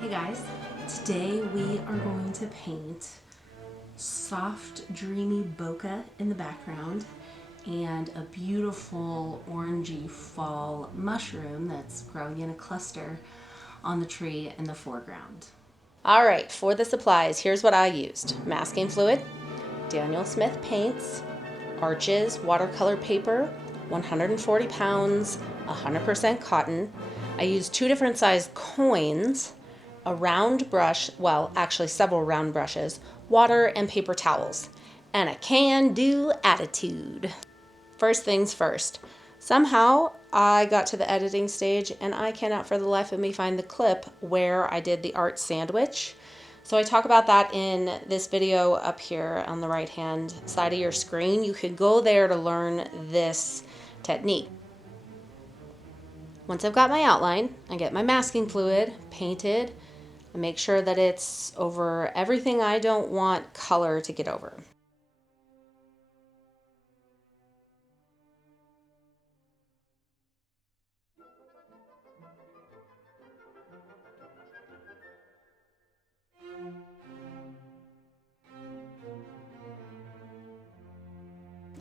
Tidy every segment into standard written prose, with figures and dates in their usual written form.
Hey guys, today we are going to paint soft, dreamy bokeh in the background and a beautiful orangey fall mushroom that's growing in a cluster on the tree in the foreground. All right, for the supplies, here's what I used. Masking fluid, Daniel Smith paints, Arches watercolor paper, 140 pounds, 100% cotton. I used two different size coins, a round brush, well, actually several round brushes, water, and paper towels, and a can-do attitude. First things first. Somehow I got to the editing stage and I cannot for the life of me find the clip where I did the art sandwich. So I talk about that in this video up here on the right hand side of your screen. You could go there to learn this technique. Once I've got my outline, I get my masking fluid painted. I make sure that it's over everything I don't want color to get over.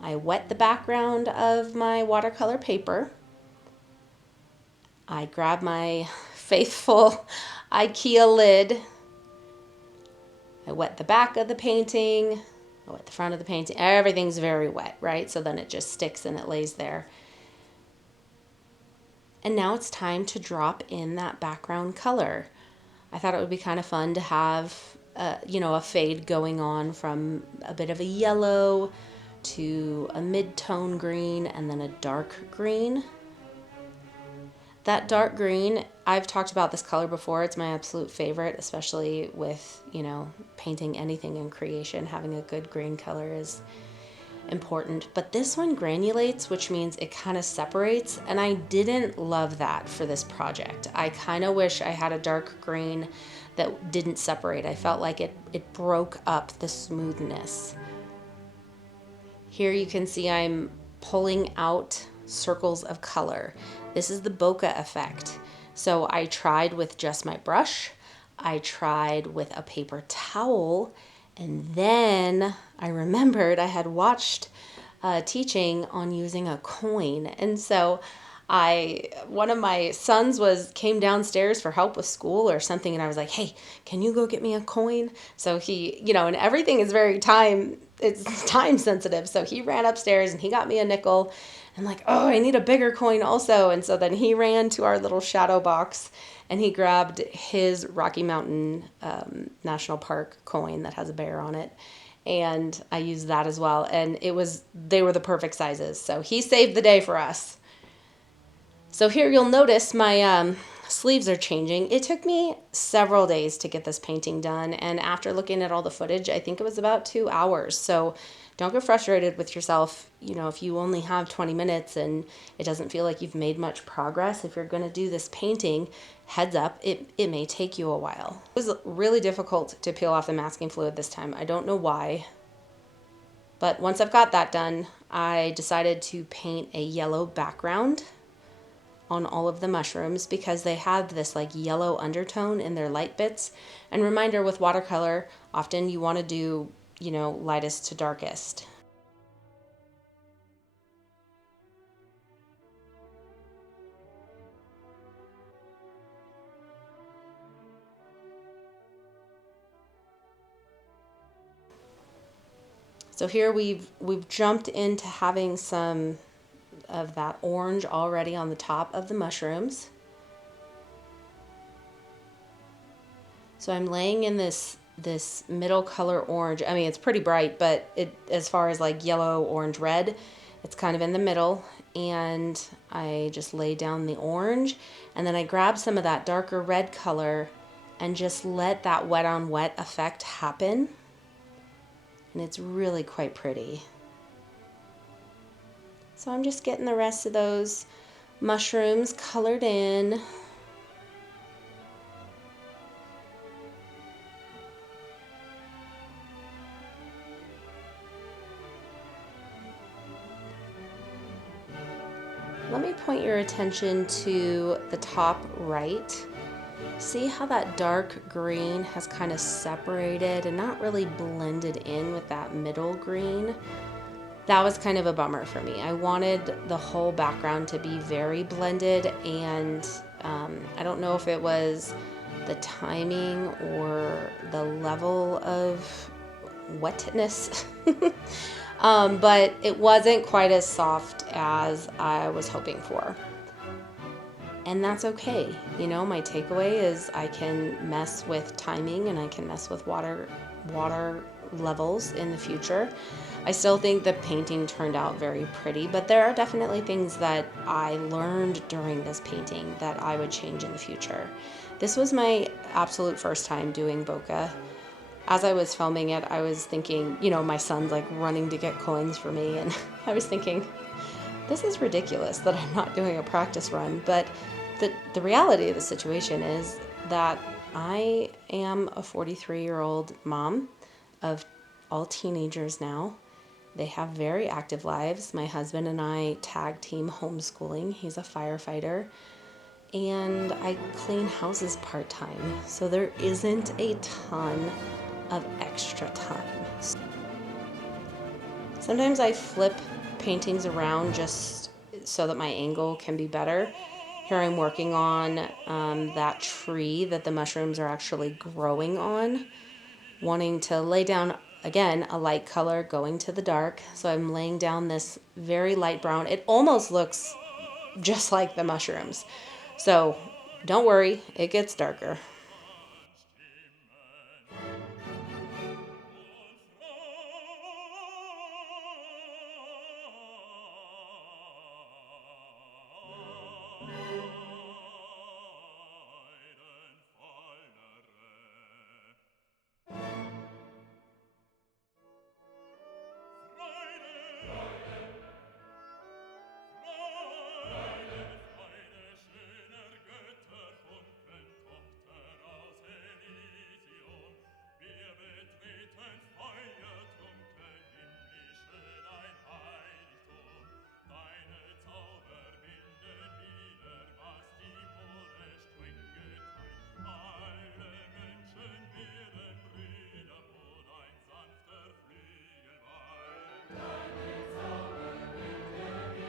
I wet the background of my watercolor paper. I grab my faithful IKEA lid. I wet the back of the painting. I wet the front of the painting. Everything's very wet, right? So then it just sticks and it lays there. And now it's time to drop in that background color. I thought it would be kind of fun to have, a fade going on from a bit of a yellow to a mid-tone green and then a dark green. That dark green, I've talked about this color before. It's my absolute favorite, especially with, painting anything in creation. Having a good green color is important. But this one granulates, which means it kind of separates, and I didn't love that for this project. I kind of wish I had a dark green that didn't separate. I felt like it broke up the smoothness. Here you can see I'm pulling out circles of color. This is the bokeh effect. So I tried with just my brush, I tried with a paper towel, and then I remembered I had watched a teaching on using a coin. And so one of my sons came downstairs for help with school or something, and I was like, hey, can you go get me a coin? So he, and everything is it's time sensitive. So he ran upstairs and he got me a nickel. I'm like, oh, I need a bigger coin also. And so then he ran to our little shadow box and he grabbed his Rocky Mountain National Park coin that has a bear on it. And I used that as well. And they were the perfect sizes. So he saved the day for us. So here you'll notice my sleeves are changing. It took me several days to get this painting done. And after looking at all the footage, I think it was about 2 hours. So don't get frustrated with yourself, if you only have 20 minutes and it doesn't feel like you've made much progress. If you're going to do this painting, heads up, it may take you a while. It was really difficult to peel off the masking fluid this time. I don't know why. But once I've got that done, I decided to paint a yellow background on all of the mushrooms because they have this like yellow undertone in their light bits. And reminder, with watercolor, often you want to do, lightest to darkest. So here we've jumped into having some of that orange already on the top of the mushrooms. So I'm laying in this middle color orange. I mean, it's pretty bright, but as far as like yellow, orange, red, it's kind of in the middle. And I just lay down the orange and then I grab some of that darker red color and just let that wet on wet effect happen. And it's really quite pretty. So I'm just getting the rest of those mushrooms colored in. Let me point your attention to the top right. See how that dark green has kind of separated and not really blended in with that middle green? That was kind of a bummer for me. I wanted the whole background to be very blended, and I don't know if it was the timing or the level of wetness. But it wasn't quite as soft as I was hoping for. And that's okay. You know, my takeaway is I can mess with timing and I can mess with water levels in the future. I still think the painting turned out very pretty, but there are definitely things that I learned during this painting that I would change in the future. This was my absolute first time doing bokeh. As I was filming it, I was thinking, you know, my son's like running to get coins for me, and I was thinking, this is ridiculous that I'm not doing a practice run. But the reality of the situation is that I am a 43-year-old mom of all teenagers now. They have very active lives. My husband and I tag team homeschooling. He's a firefighter. And I clean houses part time. So there isn't a ton of extra time. Sometimes I flip paintings around just so that my angle can be better. Here I'm working on that tree that the mushrooms are actually growing on, wanting to lay down, again, a light color going to the dark. So I'm laying down this very light brown. It almost looks just like the mushrooms. So don't worry, it gets darker.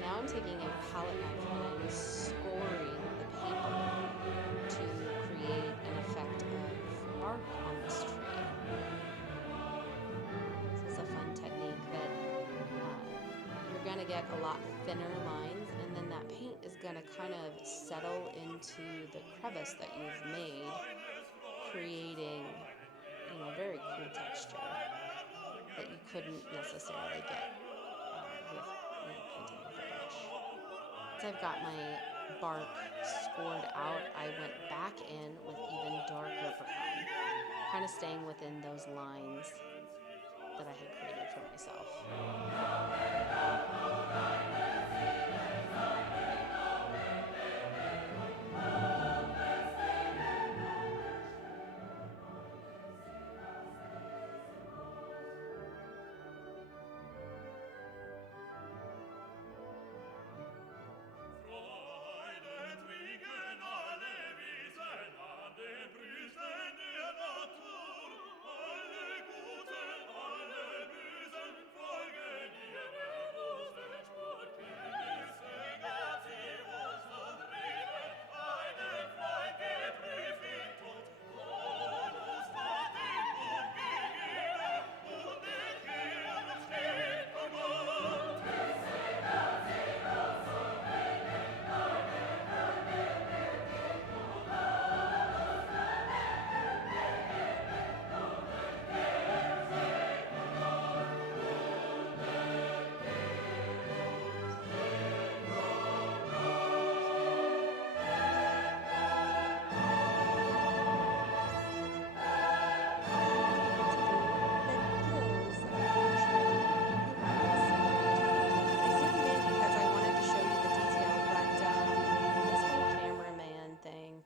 Now I'm taking a palette knife and I'm scoring the paper to create an effect of bark on this tree. This is a fun technique that you're going to get a lot thinner lines, and then that paint is going to kind of settle into the crevice that you've made, creating, you know, very cool texture that you couldn't necessarily get with, you know, painting with a brush. Once I've got my bark scored out, I went back in with even darker brown, kind of staying within those lines that I had created for myself.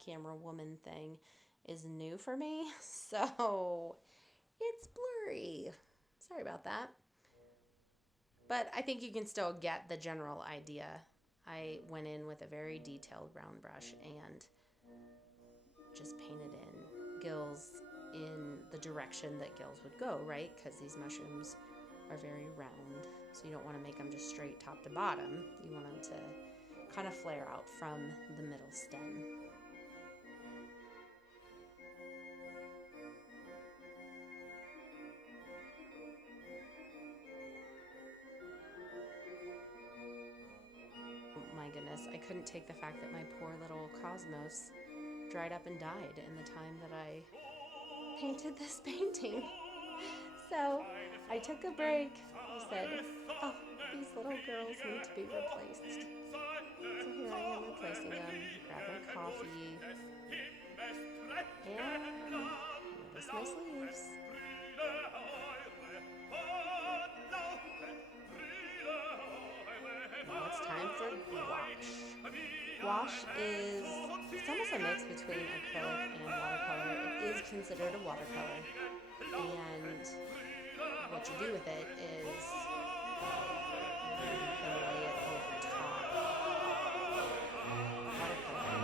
Camera woman thing is new for me, so it's blurry. Sorry about that. But I think you can still get the general idea. I went in with a very detailed round brush and just painted in gills in the direction that gills would go, right? Because these mushrooms are very round, so you don't want to make them just straight top to bottom. You want them to kind of flare out from the middle stem. My goodness, I couldn't take the fact that my poor little cosmos dried up and died in the time that I painted this painting. So I took a break. I said, oh, these little girls need to be replaced. So here I am replacing them. Grab my coffee. And notice my sleeves. Now it's time for gouache. Gouache is, it's almost a mix between acrylic and watercolor. It is considered a watercolor. And what you do with it is you can lay it over top watercolor.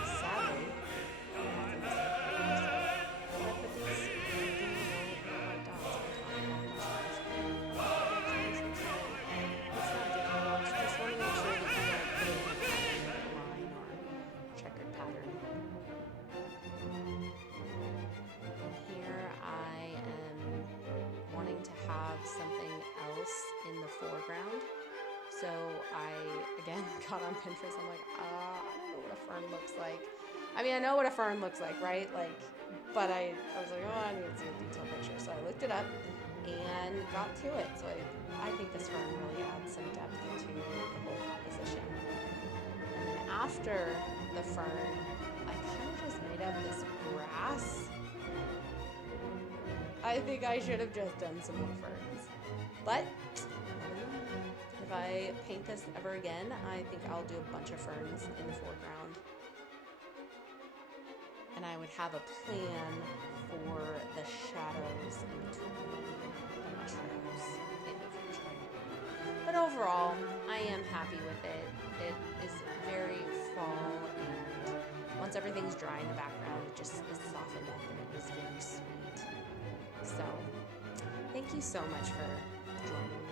It's sadly, I put these little dots on top of just want to make sure that you don't put it in a line or checkered pattern. And here I am wanting to have something else in the foreground. So I, again, got on Pinterest. I'm like, I don't know what a fern looks like. I mean, I know what a fern looks like, right? Like, but I was like, I need to see a detailed picture. So I looked it up and got to it. So I think this fern really adds some depth to the whole composition. And then after the fern, I kind of just made up this grass. I think I should have just done some more ferns. But if I paint this ever again, I think I'll do a bunch of ferns in the foreground. And I would have a plan for the shadows in between the mushrooms in the future. But overall, I am happy with it. It is very fall, and once everything's dry in the background, it just is softened up and it is very sweet. So, thank you so much for joining me.